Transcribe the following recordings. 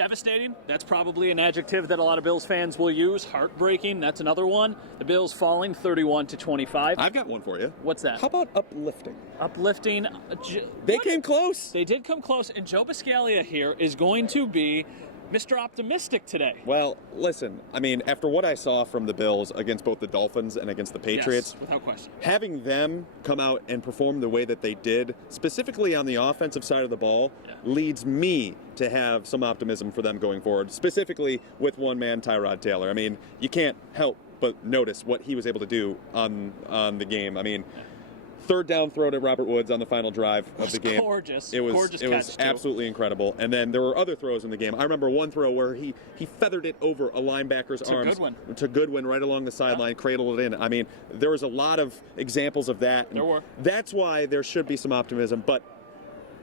Devastating. That's probably an adjective that a lot of Bills fans will use. Heartbreaking. That's another one. The Bills falling 31-25. I've got one for you. What's that? How about uplifting? Uplifting. They came close. They did come close, and Joe Biscaglia here is going to be Mr. Optimistic today. Well, listen, I mean, after what I saw from the Bills against both the Dolphins and against the Patriots, yes, without question, having them come out and perform the way that they did, specifically on the offensive side of the ball, leads me to have some optimism for them going forward, specifically with one man, Tyrod Taylor. I mean, you can't help but notice what he was able to do on the game. I mean, third down throw to Robert Woods on the final drive of the game. Gorgeous. It was gorgeous it was absolutely incredible. And then there were other throws in the game. I remember one throw where he feathered it over a linebacker's arms to Goodwin right along the sideline, cradled it in. I mean, there was a lot of examples of that. There were. That's why there should be some optimism. But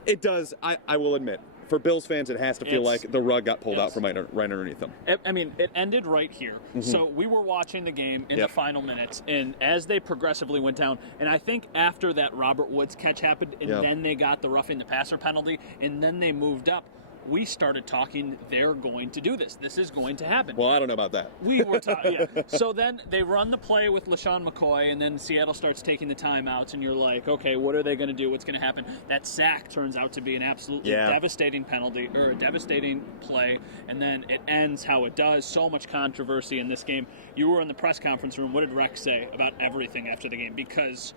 it does, I will admit, for Bills fans, it has to feel like the rug got pulled out from right underneath them. I mean, it ended right here. Mm-hmm. So we were watching the game in the final minutes, and as they progressively went down, and I think after that Robert Woods catch happened, and then they got the roughing the passer penalty, and then they moved up, we started talking, they're going to do this. This is going to happen. Well, I don't know about that. We were talking, So then they run the play with LaShawn McCoy, and then Seattle starts taking the timeouts, and you're like, okay, what are they going to do? What's going to happen? That sack turns out to be an absolutely devastating penalty, or a devastating play, and then it ends how it does. So much controversy in this game. You were in the press conference room. What did Rex say about everything after the game? Because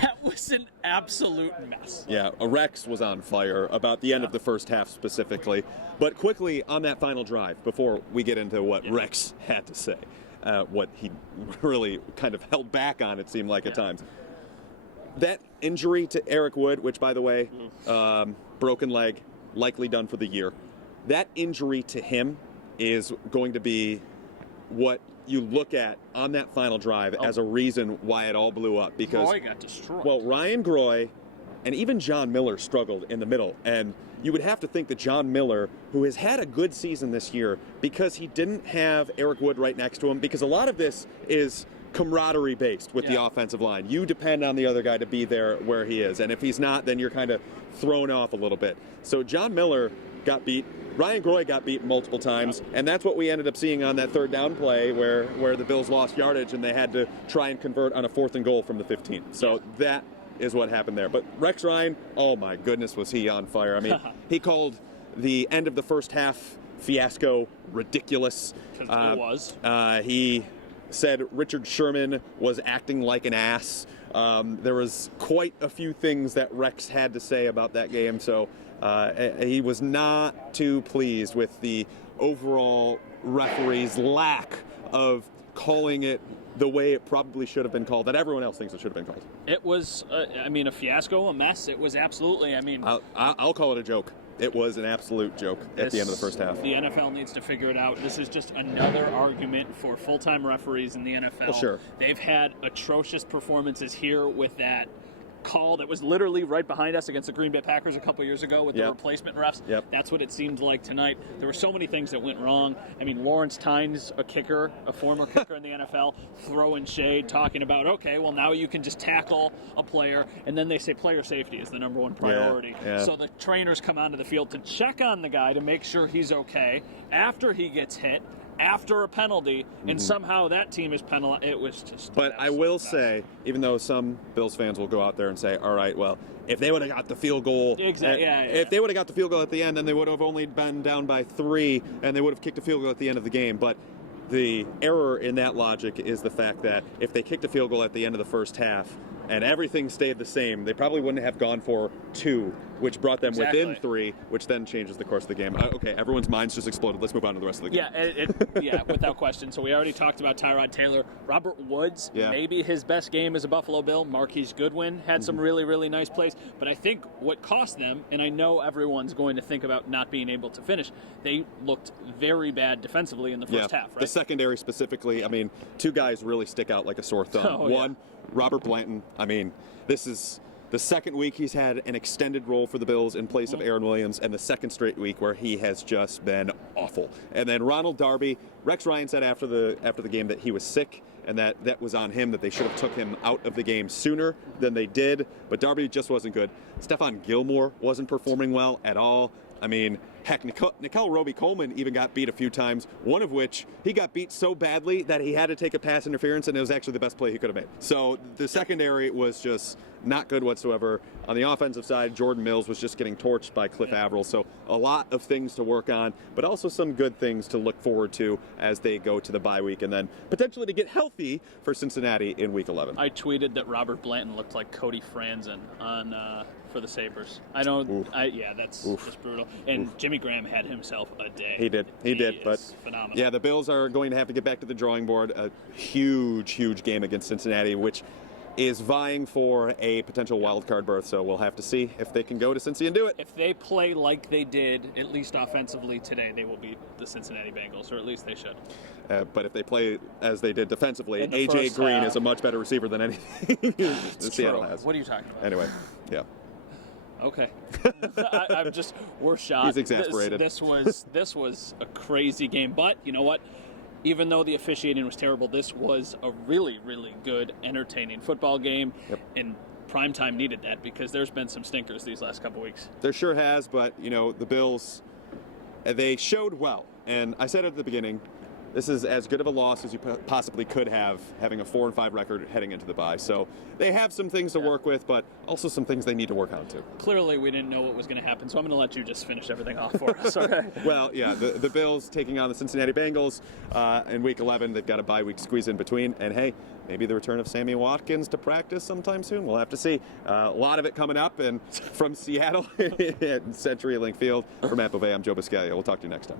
that was an absolute mess. Yeah, Rex was on fire about the end of the first half specifically. But quickly on that final drive, before we get into what Rex had to say, what he really kind of held back on, it seemed like at times. That injury to Eric Wood, which, by the way, broken leg, likely done for the year, that injury to him is going to be what you look at on that final drive as a reason why it all blew up. Because Groy got destroyed. Well, Ryan Groy and even John Miller struggled in the middle. And you would have to think that John Miller, who has had a good season this year, because he didn't have Eric Wood right next to him, because a lot of this is camaraderie based with the offensive line. You depend on the other guy to be there where he is. And if he's not, then you're kind of thrown off a little bit. So John Miller got beat. Ryan Groy got beat multiple times, and that's what we ended up seeing on that third down play where the Bills lost yardage and they had to try and convert on a 4th and goal from the 15. So that is what happened there. But Rex Ryan, oh my goodness, was he on fire. I mean, he called the end of the first half fiasco ridiculous. Because it was. He said Richard Sherman was acting like an ass. There was quite a few things that Rex had to say about that game, so he was not too pleased with the overall referee's lack of calling it the way it probably should have been called, that everyone else thinks it should have been called. It was, a fiasco, a mess. It was absolutely, I'll call it a joke. It was an absolute joke at the end of the first half. The NFL needs to figure it out. This is just another argument for full-time referees in the NFL. Well, sure. They've had atrocious performances here with that call that was literally right behind us against the Green Bay Packers a couple years ago with the replacement refs. That's what it seemed like tonight. There were so many things that went wrong. I mean, Lawrence Tynes, a former kicker in the NFL, throwing shade, talking about, okay, well, now you can just tackle a player, and then they say player safety is the number one priority. So the trainers come onto the field to check on the guy to make sure he's okay after he gets hit, after a penalty, and somehow that team is penalized. It was just... But I will say, even though some Bills fans will go out there and say, all right, well, if they would have got the field goal... If they would have got the field goal at the end, then they would have only been down by 3, and they would have kicked a field goal at the end of the game. But the error in that logic is the fact that if they kicked a field goal at the end of the first half and everything stayed the same, they probably wouldn't have gone for 2, which brought them within 3, which then changes the course of the game. Okay, everyone's minds just exploded. Let's move on to the rest of the game. Yeah, without question. So we already talked about Tyrod Taylor. Robert Woods, maybe his best game as a Buffalo Bill. Marquise Goodwin had some really, really nice plays. But I think what cost them, and I know everyone's going to think about not being able to finish, they looked very bad defensively in the first half, right? The secondary specifically, I mean, 2 guys really stick out like a sore thumb. One, Robert Blanton. I mean, this is the second week he's had an extended role for the Bills in place of Aaron Williams, and the second straight week where he has just been awful. And then Ronald Darby, Rex Ryan said after the game that he was sick and that was on him, that they should have took him out of the game sooner than they did, but Darby just wasn't good. Stephon Gilmore wasn't performing well at all. I mean, Heck, Nickel Roby-Coleman even got beat a few times, one of which he got beat so badly that he had to take a pass interference, and it was actually the best play he could have made. So the secondary was just not good whatsoever. On the offensive side, Jordan Mills was just getting torched by Cliff Averill. So a lot of things to work on, but also some good things to look forward to as they go to the bye week and then potentially to get healthy for Cincinnati in Week 11. I tweeted that Robert Blanton looked like Cody Franzen on for the Sabres. I know, that's just brutal. And Jimmy Graham had himself a day. He did, but phenomenal. Yeah, the Bills are going to have to get back to the drawing board. A huge game against Cincinnati, which is vying for a potential wild card berth, so we'll have to see if they can go to Cincy and do it. If they play like they did, at least offensively today, they will beat the Cincinnati Bengals, or at least they should. But if they play as they did defensively, A.J. Green is a much better receiver than anything Seattle has. What are you talking about? Anyway, yeah. Okay. We're shot. He's exasperated. This was a crazy game, but you know what? Even though the officiating was terrible, this was a really, really good, entertaining football game. Yep. And primetime needed that because there's been some stinkers these last couple weeks. There sure has, but, the Bills, they showed well. And I said at the beginning, this is as good of a loss as you possibly could have, having a 4-5 record heading into the bye. So they have some things to work with, but also some things they need to work on too. Clearly, we didn't know what was going to happen, so I'm going to let you just finish everything off for us. Okay. Well, yeah, the Bills taking on the Cincinnati Bengals in Week 11. They've got a bye week squeeze in between, and hey, maybe the return of Sammy Watkins to practice sometime soon. We'll have to see. A lot of it coming up, and from Seattle at CenturyLink Field, from Matt Bove, I'm Joe Biscaglia. We'll talk to you next time.